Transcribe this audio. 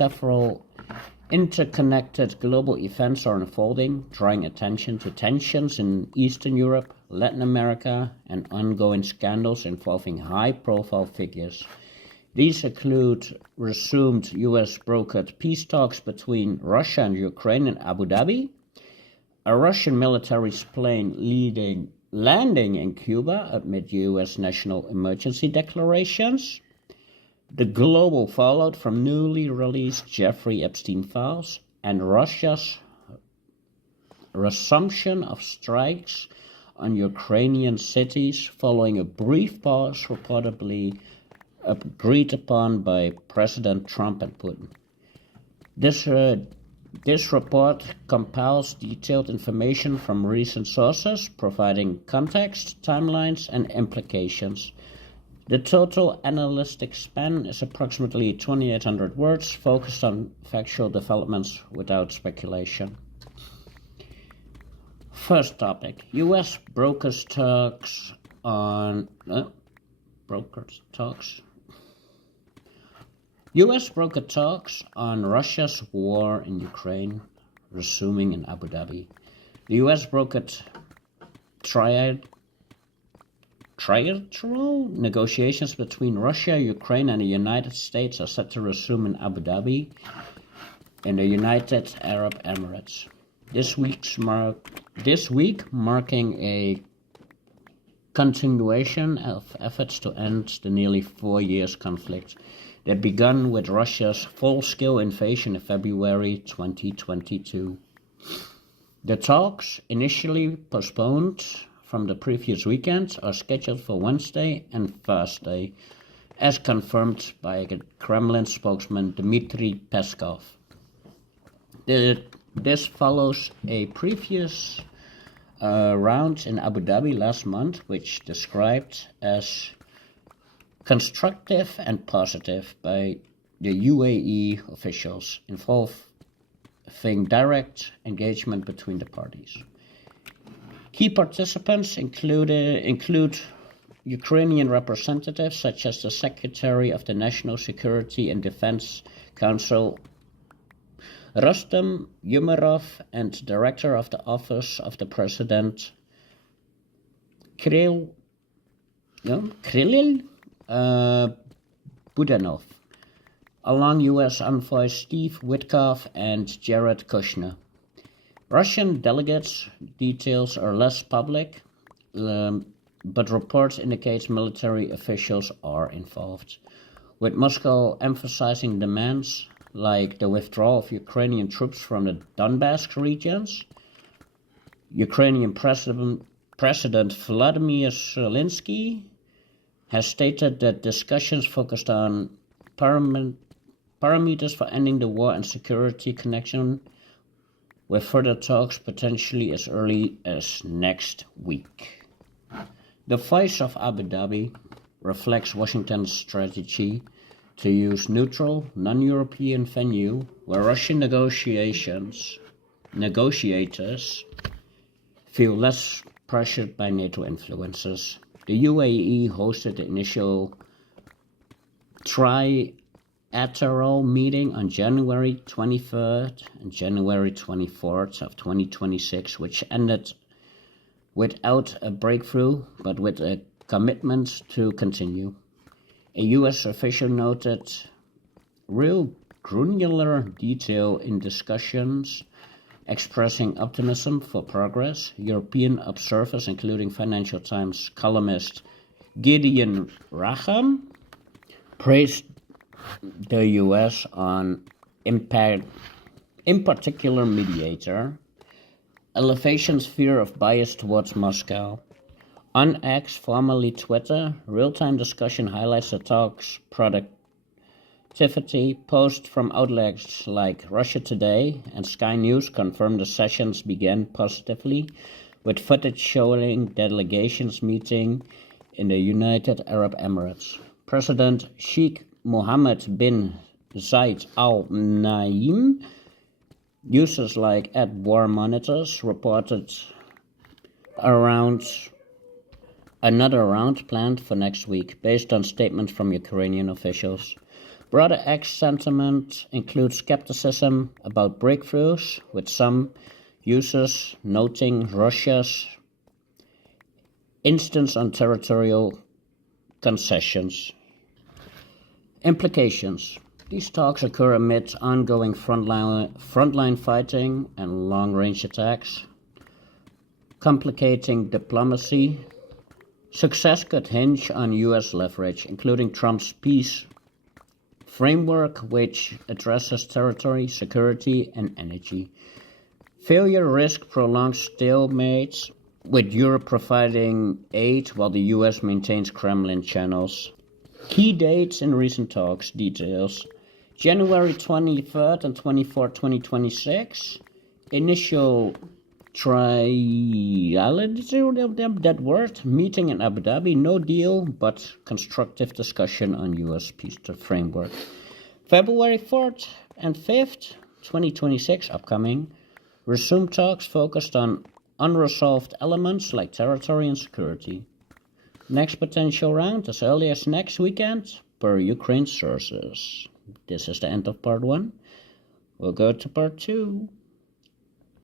several interconnected global events are unfolding, drawing attention to tensions in Eastern Europe, Latin America, and ongoing scandals involving high-profile figures. These include resumed US-brokered peace talks between Russia and Ukraine in Abu Dhabi, a Russian military plane landing in Cuba amid US national emergency declarations, the global fallout from newly released Jeffrey Epstein files, and Russia's resumption of strikes on Ukrainian cities following a brief pause reportedly agreed upon by President Trump and Putin. This report compiles detailed information from recent sources, providing context, timelines, and implications. The total analytic span is approximately 2,800 words, focused on factual developments without speculation. First topic: U.S. brokers talks on U.S. broker talks on Russia's war in Ukraine resuming in Abu Dhabi. The U.S. brokered trilateral negotiations between Russia, Ukraine, and the United States are set to resume in Abu Dhabi in the United Arab Emirates. This week marking a continuation of efforts to end the nearly 4 years conflict that began with Russia's full-scale invasion in February 2022. The talks, initially postponed from the previous weekend, are scheduled for Wednesday and Thursday, as confirmed by Kremlin spokesman Dmitry Peskov. This follows a previous round in Abu Dhabi last month, which described as constructive and positive by the UAE officials, involving direct engagement between the parties. Key participants include Ukrainian representatives such as the Secretary of the National Security and Defense Council, Rustem Umerov, and Director of the Office of the President, Kirill Budanov, along U.S. envoys Steve Witkoff and Jared Kushner. Russian delegates' details are less public, but reports indicate military officials are involved, with Moscow emphasizing demands like the withdrawal of Ukrainian troops from the Donbass regions. Ukrainian President Volodymyr Zelenskyy has stated that discussions focused on parameters for ending the war and security connection, with further talks potentially as early as next week. The voice of Abu Dhabi reflects Washington's strategy to use neutral, non-European venue where Russian negotiators feel less pressured by NATO influences. The UAE hosted the initial trilateral meeting on January 23rd and January 24th of 2026, which ended without a breakthrough, but with a commitment to continue. A U.S. official noted real granular detail in discussions, expressing optimism for progress. European observers, including Financial Times columnist Gideon Racham, praised the U.S. on, in particular, mediator, elevation's fear of bias towards Moscow. On X, formerly Twitter, real-time discussion highlights the talks' productivity. Posts from outlets like Russia Today and Sky News confirmed the sessions began positively, with footage showing delegations meeting in the United Arab Emirates. President Sheikh Mohammed bin Zayed Al Nahyan, users like @WarMonitors reported another round planned for next week, based on statements from Ukrainian officials. Broader X sentiment includes skepticism about breakthroughs, with some users noting Russia's insistence on territorial concessions. Implications. These talks occur amid ongoing frontline fighting and long-range attacks, complicating diplomacy. Success could hinge on U.S. leverage, including Trump's peace framework, which addresses territory, security, and energy. Failure risks prolonged stalemates, with Europe providing aid while the U.S. maintains Kremlin channels. Key dates in recent talks, details. January 23rd and 24th, 2026. Initial meeting in Abu Dhabi. No deal, but constructive discussion on U.S. peace framework. February 4th and 5th, 2026, upcoming. Resume talks focused on unresolved elements like territory and security. Next potential round as early as next weekend, per Ukraine sources. This is the end of part 1. We'll go to part 2.